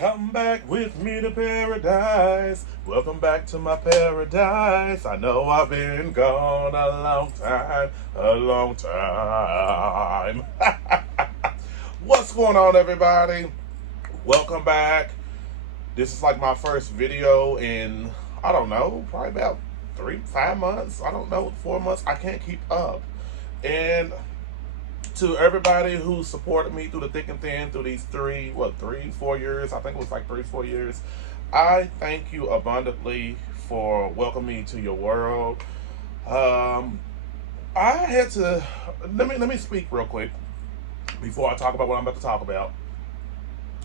Come back with me to paradise. Welcome back to my paradise. I know I've been gone a long time, a long time. What's going on, everybody? Welcome back. This is like my first video in, I don't know, probably about 5 months. I don't know, 4 months. I can't keep up. And to everybody who supported me through the thick and thin through these 4 years, I think it was like 3-4 years, I thank you abundantly for welcoming me to your world. I had to, let me speak real quick before I talk about what I'm about to talk about.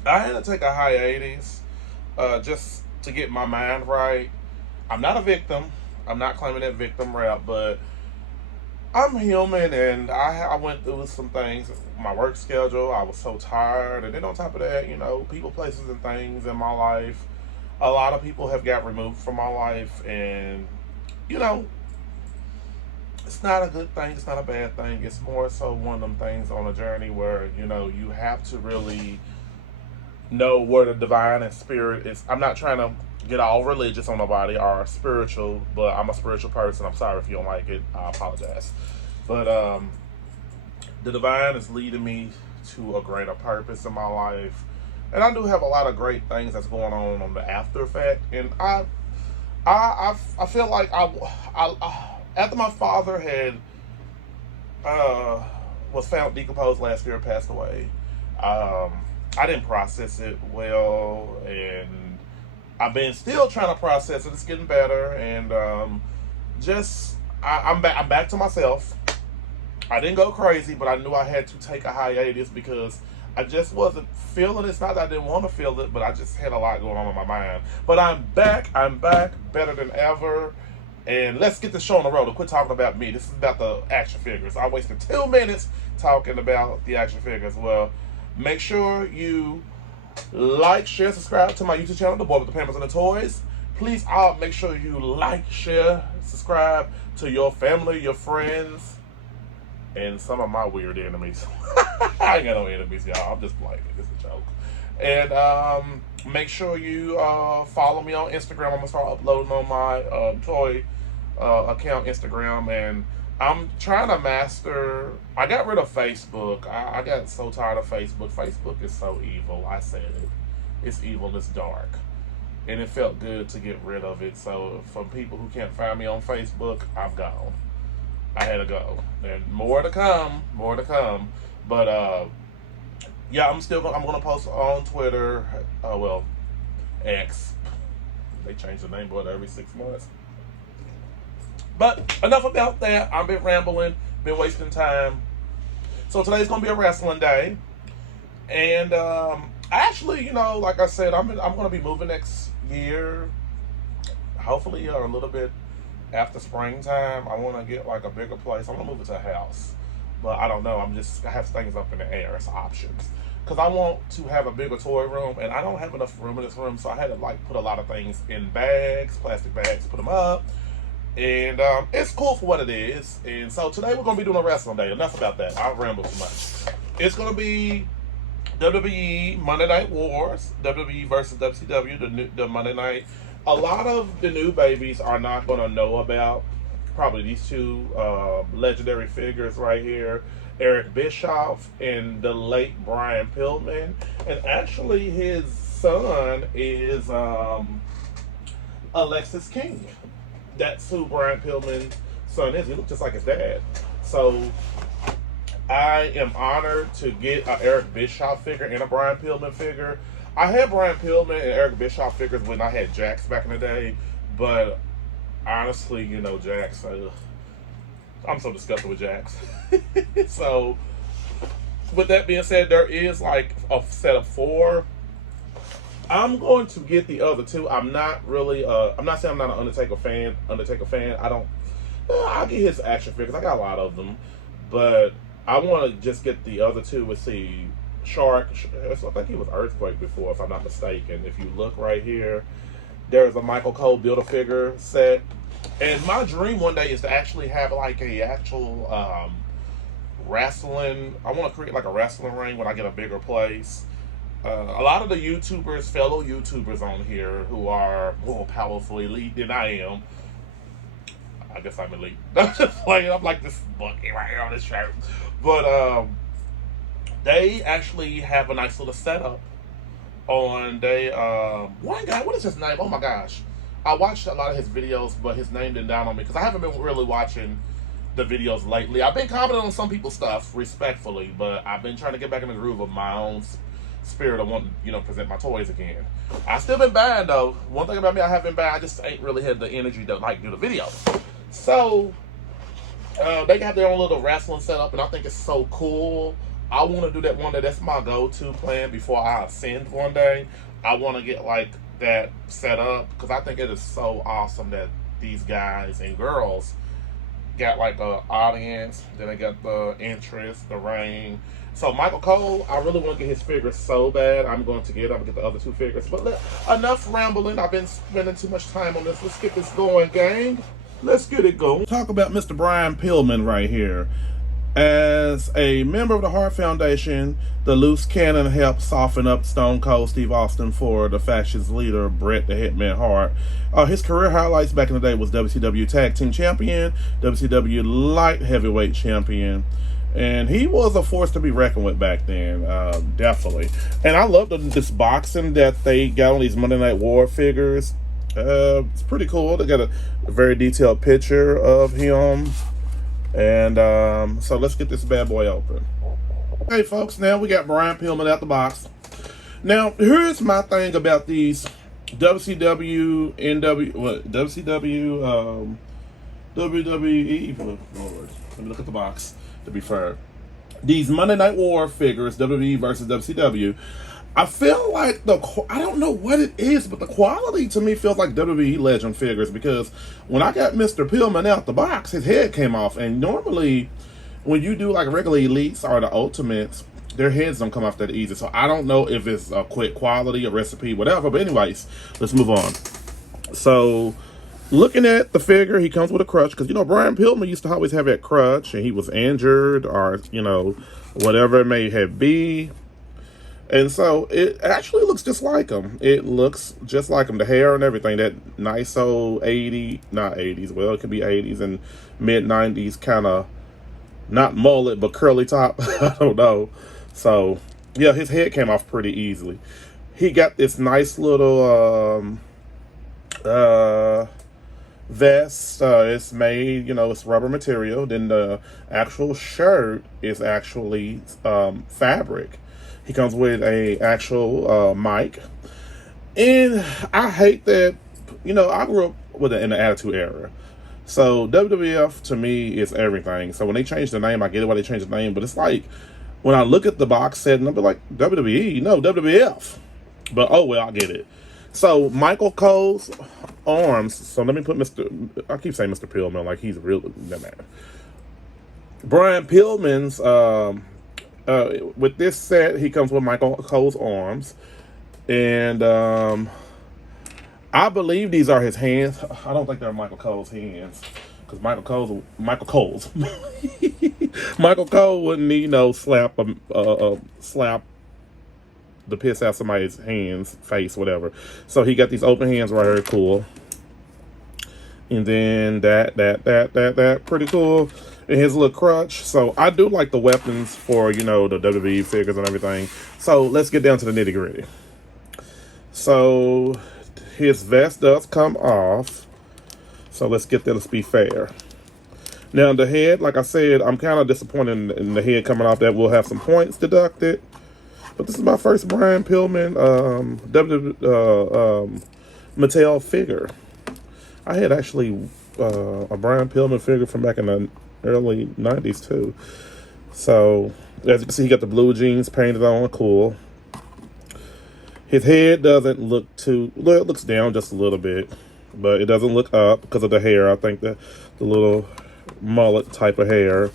I had to take a hiatus just to get my mind right. I'm not a victim. I'm not claiming that victim rap, but I'm human, and I went through some things. My work schedule, I was so tired, and then on top of that, you know, people, places, and things in my life. A lot of people have got removed from my life, and you know, it's not a good thing. It's not a bad thing. It's more so one of them things on a journey where, you know, you have to really know where the divine and spirit is. I'm not trying to get all religious on nobody or spiritual, but I'm a spiritual person. I'm sorry if you don't like it. I apologize. But the divine is leading me to a greater purpose in my life, and I do have a lot of great things that's going on the after effect. And I feel like I after my father had was found decomposed last year and passed away, I didn't process it well, and I've been still trying to process it. It's getting better, and I'm back to myself. I didn't go crazy, but I knew I had to take a hiatus because I just wasn't feeling it. It's not that I didn't want to feel it, but I just had a lot going on in my mind. But I'm back better than ever. And let's get the show on the road and quit talking about me. This is about the action figures. I wasted 2 minutes talking about the action figures. Well, make sure you like, share, subscribe to my YouTube channel, The Boy with the Pampers and the Toys. Please make sure you like, share, subscribe to your family, your friends, and some of my weird enemies. I ain't got no enemies, y'all. I'm just playing. It's a joke. And make sure you follow me on Instagram. I'm gonna start uploading on my toy account, Instagram, and I'm trying to master. I got rid of Facebook. I got so tired of Facebook. Facebook is so evil. I said it. It's evil. It's dark. And it felt good to get rid of it. So for people who can't find me on Facebook, I'm gone. I had to go. And more to come. More to come. But yeah, I'm gonna post on Twitter. Well, X. They change the name about every 6 months. But enough about that. I've been rambling, been wasting time. So today's gonna be a wrestling day, and actually, you know, like I said, I'm gonna be moving next year. Hopefully, a little bit after springtime. I want to get like a bigger place. I'm gonna move it to a house, but I don't know. I have things up in the air. It's options because I want to have a bigger toy room, and I don't have enough room in this room, so I had to like put a lot of things in bags, plastic bags, put them up. And it's cool for what it is. And so today we're going to be doing a wrestling day. Enough about that. I'll ramble too much. It's going to be WWE Monday Night Wars. WWE versus WCW, the Monday Night. A lot of the new babies are not going to know about probably these two legendary figures right here. Eric Bischoff and the late Brian Pillman. And actually his son is Alexis King. That's who Brian Pillman's son is. He looks just like his dad. So I am honored to get an Eric Bischoff figure and a Brian Pillman figure. I had Brian Pillman and Eric Bischoff figures when I had Jax back in the day, but honestly, you know, Jax, I'm so disgusted with Jax. So with that being said, there is like a set of 4. I'm going to get the other 2. I'm not really, I'm not saying I'm not an Undertaker fan. I'll get his action figures. I got a lot of them. But I want to just get the other 2. Let's see. Shark. I think he was Earthquake before, if I'm not mistaken. If you look right here, there's a Michael Cole Build-A-Figure set. And my dream one day is to actually have like a actual wrestling. I want to create like a wrestling ring when I get a bigger place. a lot of the YouTubers, fellow YouTubers on here who are more powerful elite than I am. I guess I'm elite. I'm just playing. I'm like this monkey right here on this shirt. But they actually have a nice little setup on one guy. What is his name? Oh my gosh. I watched a lot of his videos, but his name didn't down on me because I haven't been really watching the videos lately. I've been commenting on some people's stuff respectfully, but I've been trying to get back in the groove of my own spirit of wanting, present my toys again. I still been buying though. One thing about me, I have been buying. I just ain't really had the energy to do the videos. So they got their own little wrestling setup, and I think it's so cool. I want to do that one day. That's my go-to plan before I ascend one day. I want to get like that set up because I think it is so awesome that these guys and girls got like an audience. Then they got the interest, the ring. So Michael Cole, I really want to get his figures so bad. I'm going to get the other two figures. But enough rambling. I've been spending too much time on this. Let's get this going, gang. Let's get it going. Talk about Mr. Brian Pillman right here. As a member of the Hart Foundation, the loose cannon helped soften up Stone Cold Steve Austin for the faction's leader, Bret the Hitman Hart. His career highlights back in the day was WCW Tag Team Champion, WCW Light Heavyweight Champion, and he was a force to be reckoned with back then, definitely. And I love this boxing that they got on these Monday Night War figures. It's pretty cool. They got a very detailed picture of him. And so let's get this bad boy open. Okay, folks, now we got Brian Pillman out the box. Now, here's my thing about these WCW, WWE, Lord, let me look at the box, to be fair. These Monday Night War figures, WWE versus WCW, I feel like I don't know what it is, but the quality to me feels like WWE Legend figures, because when I got Mr. Pillman out the box, his head came off. And normally, when you do like regular Elites or the Ultimates, their heads don't come off that easy. So I don't know if it's a quick quality, a recipe, whatever. But anyways, let's move on. So looking at the figure, he comes with a crutch, because, Brian Pillman used to always have that crutch, and he was injured or, whatever it may have been. And so it actually looks just like him. It looks just like him. The hair and everything, that nice old 80s, not 80s, well, it could be 80s and mid-90s kind of, not mullet, but curly top. I don't know. So, yeah, his head came off pretty easily. He got this nice little vest. It's made, it's rubber material. Then the actual shirt is actually fabric. He comes with a actual mic. And I hate that, I grew up in the Attitude Era. So WWF to me is everything. So when they changed the name, I get it why they changed the name. But it's like, when I look at the box set, and I'll be like, WWE? No, WWF. But oh well, I get it. So Michael Cole's arms. So let me put I keep saying Mr. Pillman like he's real. No matter. Brian Pillman's, with this set, he comes with Michael Cole's arms. And I believe these are his hands. I don't think they're Michael Cole's hands, because Michael Cole wouldn't need slap the piss out somebody's hands, face, whatever. So he got these open hands right here, cool. And then that pretty cool. And his little crutch. So I do like the weapons for the WWE figures and everything. So let's get down to the nitty gritty. So his vest does come off. So let's get there. Let's be fair. Now the head, like I said, I'm kind of disappointed in the head coming off. That will have some points deducted. But this is my first Brian Pillman Mattel figure. I had actually a Brian Pillman figure from back in the early 90s too. So as you can see, he got the blue jeans painted on, cool. His head doesn't look it looks down just a little bit, but it doesn't look up because of the hair. I think the little mullet type of hair.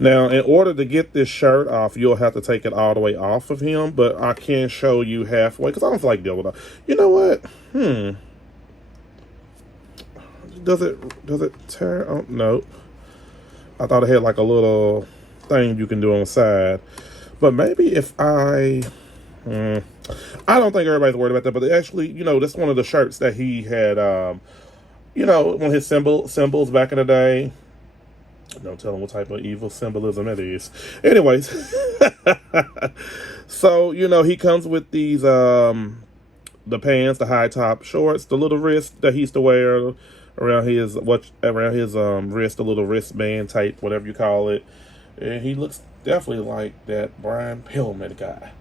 Now, in order to get this shirt off, you'll have to take it all the way off of him, but I can show you halfway because I don't feel like dealing with it. You know what? Does it tear? Oh, no. I thought it had like a little thing you can do on the side. But maybe if I I don't think everybody's worried about that, but actually, that's one of the shirts that he had, one of his symbols back in the day. Don't tell him what type of evil symbolism it is. Anyways, so, he comes with these, the pants, the high top shorts, the little wrist that he used to wear around his wrist, the little wristband type, whatever you call it. And he looks definitely like that Brian Pillman guy.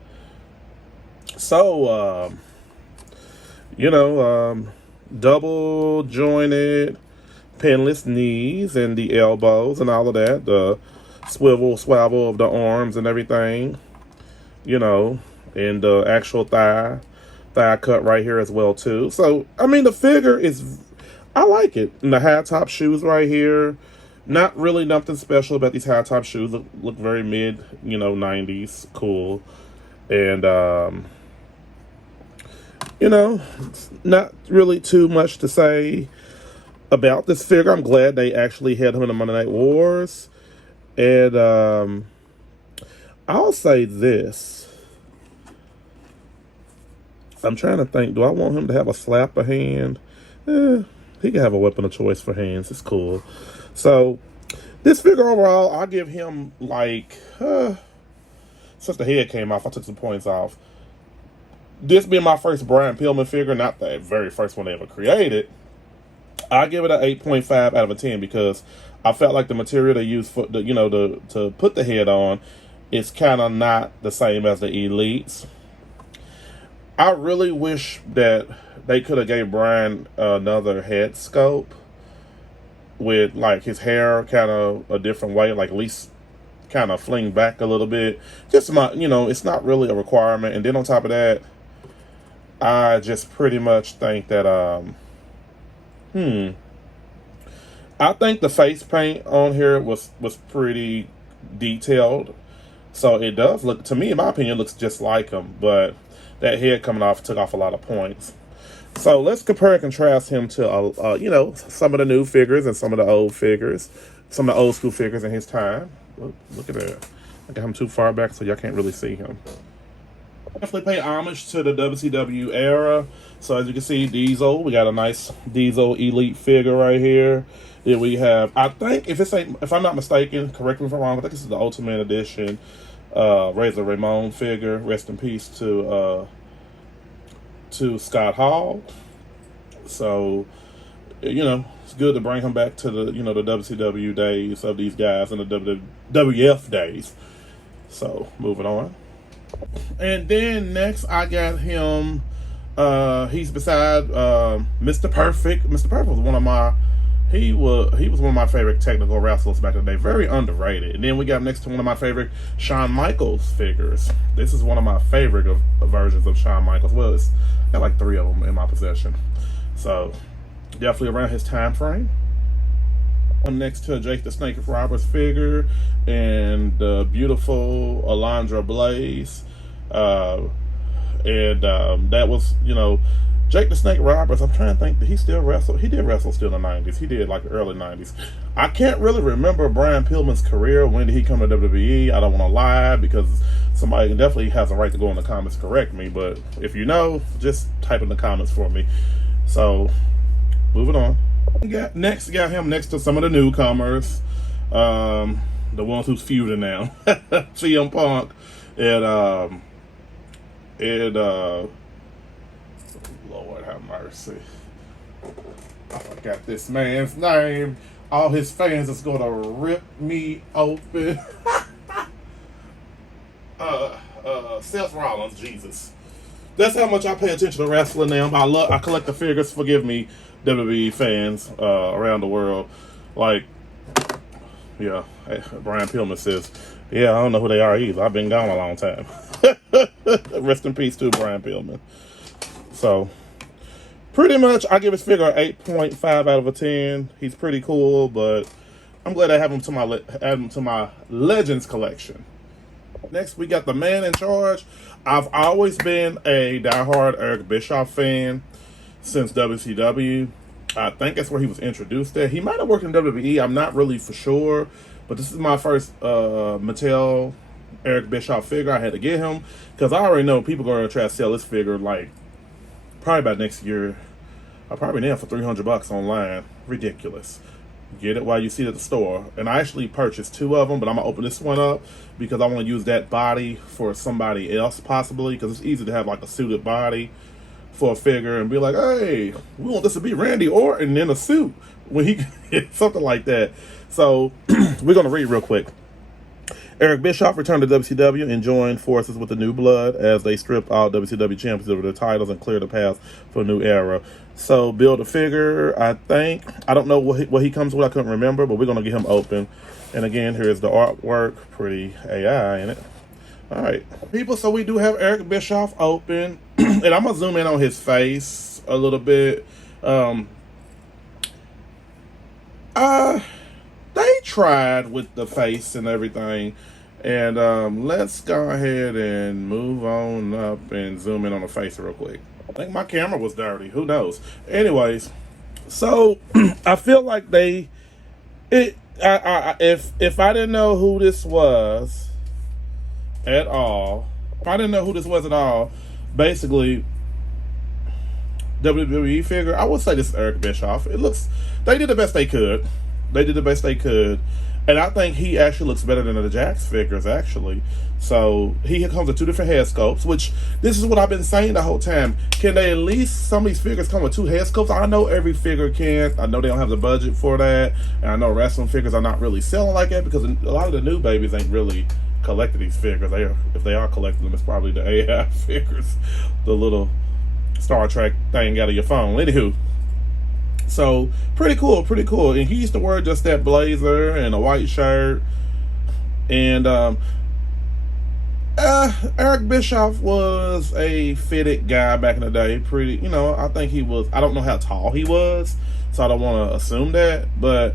So, double jointed, pinless knees and the elbows and all of that, the swivel of the arms and everything, and the actual thigh cut right here as well too. So, I mean, the figure I like it. And the high top shoes right here, not really nothing special about these high top shoes. Look very mid, 90s, cool. And, not really too much to say about this figure. I'm glad they actually had him in the Monday Night Wars. And I'll say this. I'm trying to think, do I want him to have a slap of hand? He can have a weapon of choice for hands. It's cool. So, this figure overall, I'll give him since the head came off, I took some points off. This being my first Brian Pillman figure, not the very first one they ever created, I give it an 8.5 out of a 10 because I felt like the material they used for to put the head on is kind of not the same as the Elites. I really wish that they could have gave Brian another head sculpt with his hair kind of a different way, at least kind of fling back a little bit. Just it's not really a requirement. And then on top of that, I just pretty much think that I think the face paint on here was pretty detailed. So it does look, to me, in my opinion, looks just like him. But that head coming off took off a lot of points. So let's compare and contrast him to, some of the new figures and some of the old figures. Some of the old school figures in his time. Look at that. I got him too far back so y'all can't really see him. Definitely pay homage to the WCW era. So as you can see, Diesel. We got a nice Diesel Elite figure right here. Then we have, I think, if I'm not mistaken, correct me if I'm wrong, I think this is the Ultimate Edition Razor Ramon figure. Rest in peace to Scott Hall. So, it's good to bring him back to the, the WCW days of these guys and the WWF days. So, moving on. And then next I got him, he's beside Mr. Perfect. Mr. Perfect was one of my favorite technical wrestlers back in the day. Very underrated. And then we got him next to one of my favorite Shawn Michaels figures. This is one of my favorite versions of Shawn Michaels. Well, it's got 3 of them in my possession. So, definitely around his time frame. I'm next to Jake the Snake Roberts figure and the beautiful Alundra Blaze. That was, Jake the Snake Roberts. I'm trying to think, did he still wrestle? He did wrestle still in the 90s. He did the early 90s. I can't really remember Brian Pillman's career. When did he come to WWE? I don't want to lie because somebody definitely has a right to go in the comments correct me. But if you know, just type in the comments for me. So, moving on. Got him next to some of the newcomers, the ones who's feuding now, CM Punk and Lord have mercy, I forgot this man's name. All his fans is gonna rip me open. Seth Rollins, Jesus. That's how much I pay attention to wrestling now. I collect the figures. Forgive me, WWE fans around the world. Brian Pillman says, yeah, I don't know who they are either. I've been gone a long time. Rest in peace to Brian Pillman. So, pretty much, I give his figure an 8.5 out of a 10. He's pretty cool, but I'm glad I have him to my Legends collection. Next, we got the man in charge. I've always been a diehard Eric Bischoff fan since WCW. I think that's where he was introduced at. He might have worked in WWE. I'm not really for sure. But this is my first Mattel Eric Bischoff figure. I had to get him because I already know people are going to try to sell this figure like probably by next year. I'll probably now for $300 online. Ridiculous. Get it while you see it at the store. And I actually purchased 2 of them, but I'm going to open this one up because I want to use that body for somebody else possibly, because it's easy to have like a suited body for a figure and be like, hey, we want this to be Randy Orton in a suit when he something like that. So we're going to read real quick. Eric Bischoff returned to WCW and joined forces with the New Blood as they stripped all WCW champions of their titles and cleared the path for a new era. So build a figure, I think. I don't know what he comes with. I couldn't remember, but we're going to get him open. And again, here's the artwork. Pretty AI in it. All right, people, so we do have Eric Bischoff open. And I'm going to zoom in on his face a little bit. They tried with the face and everything. And let's go ahead and move on up and zoom in on the face real quick. I think my camera was dirty. Who knows? Anyways, so I feel like if I didn't know who this was at all, basically WWE figure, I would say this is Eric Bischoff. They did the best they could. And I think he actually looks better than the Jax figures, actually. So he comes with 2 different head sculpts, which this is what I've been saying the whole time. Can they at least, some of these figures come with 2 head sculpts? I know every figure can't. I know they don't have the budget for that. And I know wrestling figures are not really selling like that because a lot of the new babies ain't really collecting these figures. If they are collecting them, it's probably the AI figures, the little Star Trek thing out of your phone. Anywho. So, pretty cool. And he used to wear just that blazer and a white shirt. And Eric Bischoff was a fitted guy back in the day. I think he was, I don't know how tall he was, so I don't want to assume that. But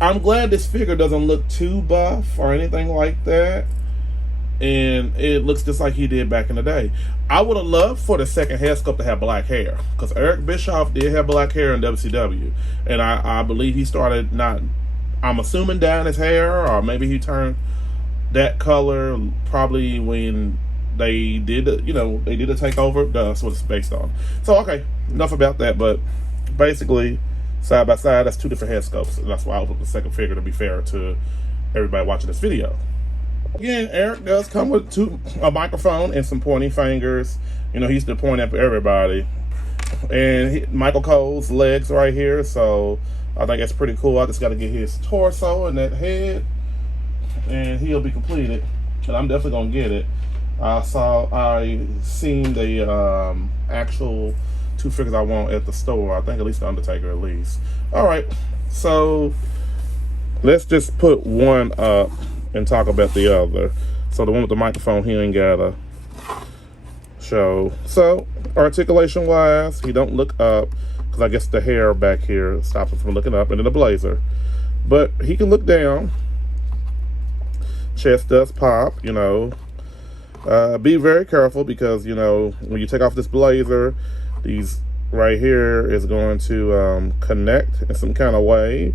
I'm glad this figure doesn't look too buff or anything like that. And it looks just like he did back in the day. I would have loved for the second hair sculpt to have black hair, because Eric Bischoff did have black hair in WCW, and I believe he started I'm assuming dyeing his hair, or maybe he turned that color probably when they did a takeover. That's what it's based on. So okay, enough about that. But basically, side by side, that's 2 different hair sculpts, and that's why I opened the second figure to be fair to everybody watching this video. Again, Eric does come with a microphone and some pointing fingers. He used to point at everybody. And Michael Cole's legs right here, so I think that's pretty cool. I just got to get his torso and that head, and he'll be completed. But I'm definitely going to get it. I seen the actual 2 figures I want at the store. I think at least the Undertaker at least. All right, so let's just put one up and talk about the other. So the one with the microphone, he ain't gotta show. So articulation wise, he don't look up because I guess the hair back here stops him from looking up, and then the blazer. But he can look down. Chest does pop, Be very careful because, when you take off this blazer, these right here is going to connect in some kind of way,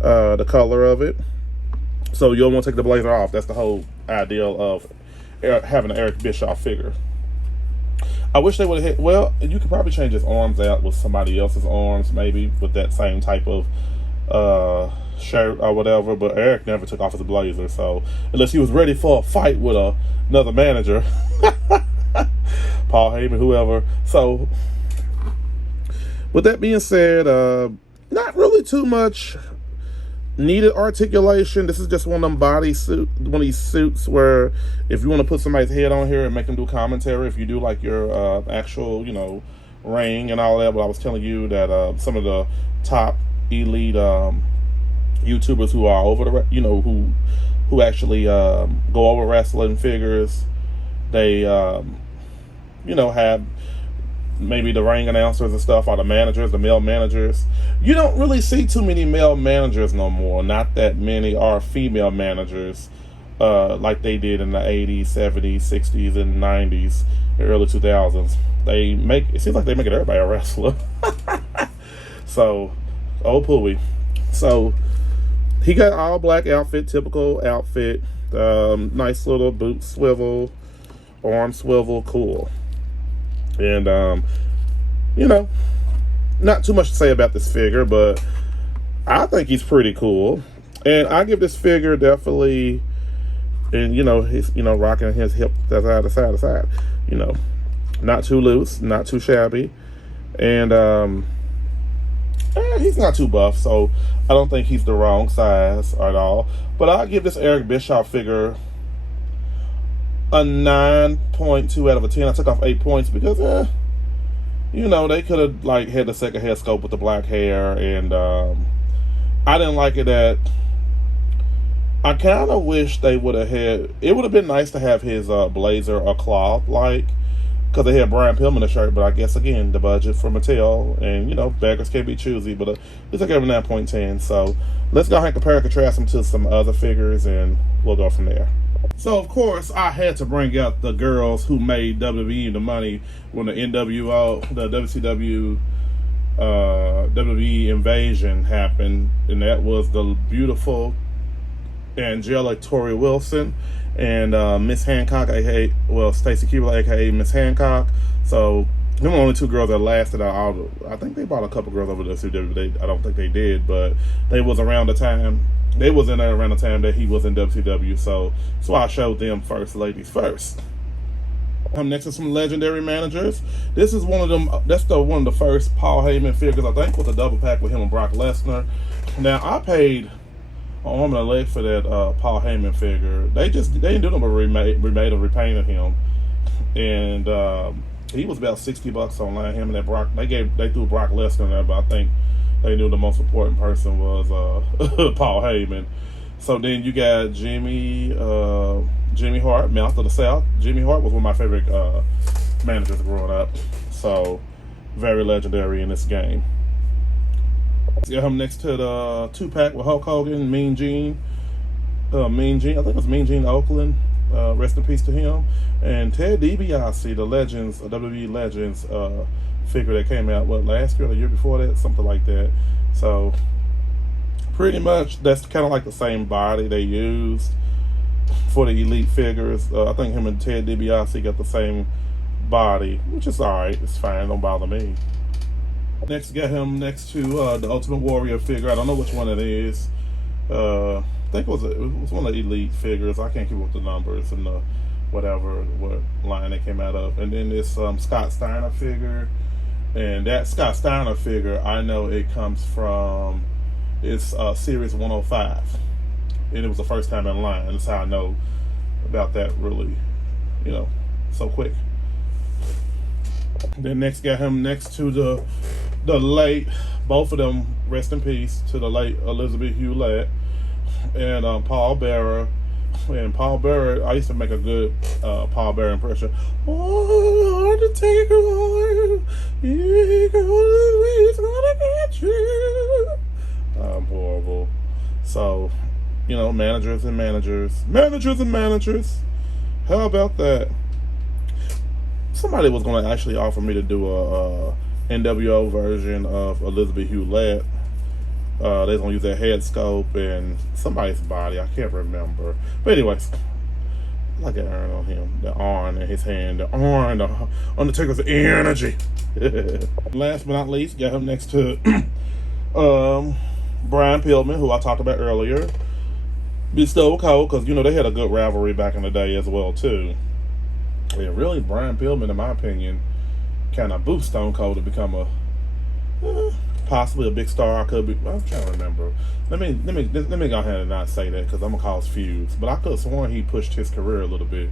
the color of it. So you don't want to take the blazer off. That's the whole ideal of having an Eric Bischoff figure. I wish they would have well, you could probably change his arms out with somebody else's arms, maybe, with that same type of shirt or whatever, but Eric never took off his blazer, so unless he was ready for a fight with another manager, Paul Heyman, whoever. So, with that being said, not really too much needed articulation. This is just one of these suits where if you want to put somebody's head on here and make them do commentary, if you do like your actual, ring and all that. But I was telling you that some of the top elite YouTubers who are over the, who actually go over wrestling figures, they, have maybe the ring announcers and stuff, or the managers, the male managers. You don't really see too many male managers no more. Not that many are female managers like they did in the 80s, 70s, 60s, and 90s, the early 2000s. It seems like they make it everybody a wrestler. So, oh pooey. So, He got all black outfit, typical outfit. Nice little boot swivel, arm swivel, cool. And you know, not too much to say about this figure, but I think he's pretty cool. And I give this figure definitely, and he's rocking his hip side to side to side. Not too loose, not too shabby, and he's not too buff, so I don't think he's the wrong size at all. But I'll give this Eric Bischoff figure a 9.2 out of a 10. I took off 8 points because, they could have had the second head sculpt with the black hair, and I didn't like it that. I kind of wish they would have had. It would have been nice to have his blazer a cloth, because they had Brian Pillman a shirt. But I guess again, the budget for Mattel, and beggars can't be choosy. But at least I gave him 9.10. So let's go ahead and compare and contrast them to some other figures, and we'll go from there. So of course I had to bring out the girls who made WWE the money when the NWO, the WCW, WWE invasion happened, and that was the beautiful Angela Tori Wilson and Miss Hancock, aka Stacy Keibler, aka Miss Hancock. So them were the only two girls that lasted out. I think they brought a couple girls over to WCW. I don't think they did, but they was around the time. They was in there around the time that he was in WCW. So I showed them first, ladies first. Next to some legendary managers. This is one of them. That's one of the first Paul Heyman figures, I think, with a double pack with him and Brock Lesnar. Now I paid arm and a leg for that Paul Heyman figure. They didn't do them, but remade or repainted him, and he was about $60 online. Him and that Brock, they threw Brock Lesnar in there, but I think they knew the most important person was Paul Heyman. So then you got Jimmy Hart, Mouth of the South. Jimmy Hart was one of my favorite managers growing up, so very legendary in this game. Got him next to the 2-pack with Hulk Hogan, Mean Gene. I think it was Mean Gene Oakland. Rest in peace to him. And Ted DiBiase, the Legends, WWE Legends figure that came out, last year or the year before that? Something like that. So, pretty much, that's kind of like the same body they used for the Elite figures. I think him and Ted DiBiase got the same body, which is alright. It's fine. Don't bother me. Next, got him next to the Ultimate Warrior figure. I don't know which one it is. I think it was one of the Elite figures. I can't keep up with the numbers and the what line they came out of. And then this Scott Steiner figure. And that Scott Steiner figure, I know it comes from Series 105. And it was the first time in line. That's how I know about that really, so quick. Then next, got him next to the late, both of them, rest in peace, to the late Elizabeth Hewlett and Paul Bearer. And Paul Bearer, I used to make a good Paul Bearer impression. Oh, hard to take on, he's gonna get you. I'm horrible. So, managers and managers. How about that? Somebody was going to actually offer me to do a NWO version of Elizabeth Hewlett. They're going to use that head scope and somebody's body. I can't remember. But anyways, like an iron on him. The arm in his hand. The arm. The Undertaker's energy. Last but not least, got him next to Brian Pillman, who I talked about earlier. Be Stone Cold, because, they had a good rivalry back in the day as well, too. Yeah, really, Brian Pillman, in my opinion, kind of boosted Stone Cold to become possibly a big star. I'm trying to remember. Let me go ahead and not say that because I'm gonna cause feuds. But I could have sworn he pushed his career a little bit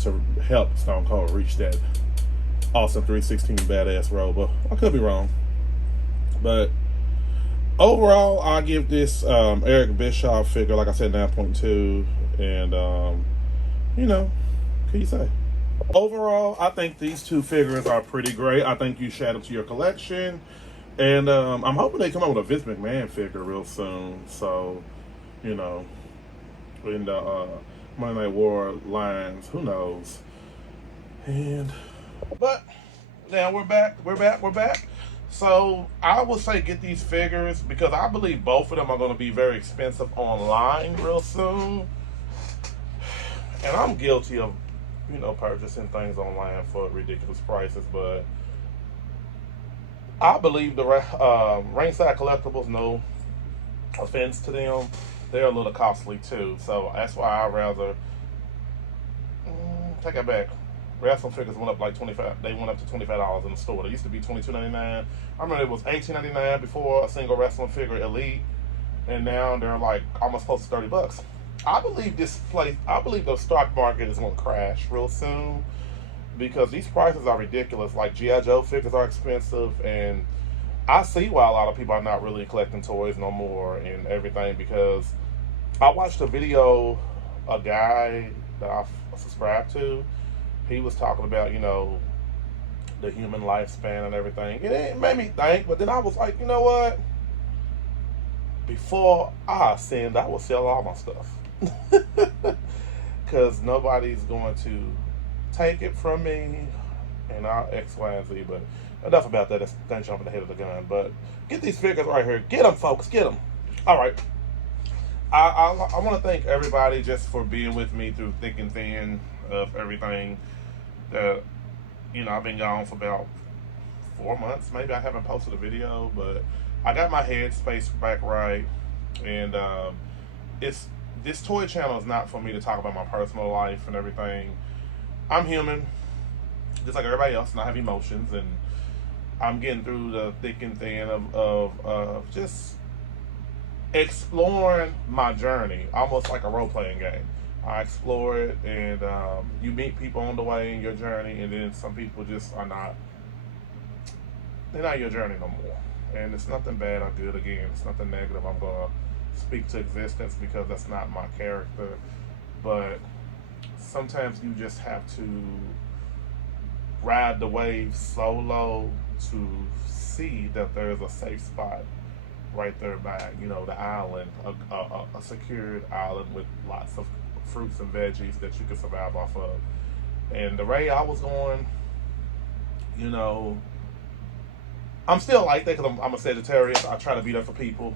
to help Stone Cold reach that awesome 316 badass role. But I could be wrong. But overall, I give this Eric Bischoff figure, like I said, 9.2, and what can you say? Overall, I think these two figures are pretty great. I think you should add them to your collection. And I'm hoping they come out with a Vince McMahon figure real soon. So, in the Monday Night War lines, who knows? But now we're back. So I would say get these figures because I believe both of them are going to be very expensive online real soon. And I'm guilty of, purchasing things online for ridiculous prices. But I believe the Ringside Collectibles, no offense to them, they're a little costly too. So that's why I rather take it back. Wrestling figures went up like $25. They went up to $25 in the store. They used to be $22.99. I remember it was $18.99 before a single wrestling figure elite, and now they're like almost close to $30. I believe the stock market is going to crash real soon because these prices are ridiculous. Like G.I. Joe figures are expensive, and I see why a lot of people are not really collecting toys no more and everything because I watched a video, a guy that I subscribe to, he was talking about, the human lifespan and everything. It made me think, but then I was like, you know what? Before I sinned, I would sell all my stuff. Because nobody's going to take it from me and I'll X, Y, and Z. But enough about that. That's jumping ahead of the gun. But get these figures right here. Get them, folks. Get them. All right. I want to thank everybody just for being with me through thick and thin of everything. That I've been gone for about 4 months. Maybe I haven't posted a video, but I got my head space back right, and this toy channel is not for me to talk about my personal life and everything. I'm human, just like everybody else, and I have emotions, and I'm getting through the thick and thin of just exploring my journey, almost like a role-playing game. I explore it, and you meet people on the way in your journey, and then some people just are not, they're not your journey no more. And it's nothing bad or good, again, it's nothing negative I'm going to speak to existence because that's not my character. But sometimes you just have to ride the wave solo to see that there's a safe spot right there by, the island, a secured island with lots of fruits and veggies that you can survive off of. And the way I was going, I'm still like that because I'm a Sagittarius. I try to be there for people.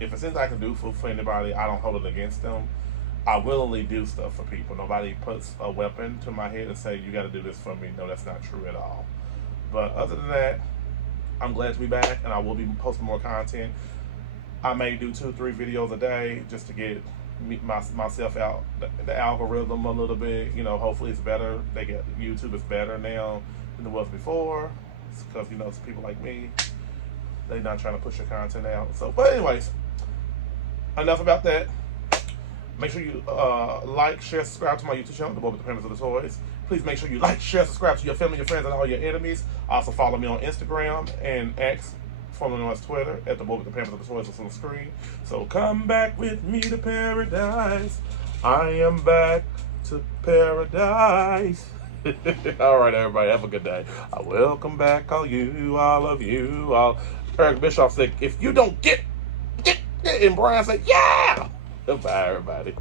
If it's anything I can do for anybody, I don't hold it against them. I willingly do stuff for people. Nobody puts a weapon to my head and say, you got to do this for me. No, that's not true at all. But other than that, I'm glad to be back, and I will be posting more content. I may do 2 or 3 videos a day just to get myself out the algorithm a little bit. Hopefully it's better. YouTube is better now than it was before. It's because some people like me, they're not trying to push your content out. So, but anyways, enough about that. Make sure you like, share, subscribe to my YouTube channel, The Boy with the Payments of the Toys. Please make sure you like, share, subscribe to your family, your friends, and all your enemies. Also follow me on Instagram and X, formerly known as Twitter, at The Boy with the Payments of the Toys. That's on the screen. So come back with me to paradise. I am back to paradise. All right, everybody, have a good day. I welcome back all of you. Eric Bischoff said, if you don't get, and Brian said, yeah. Bye, everybody.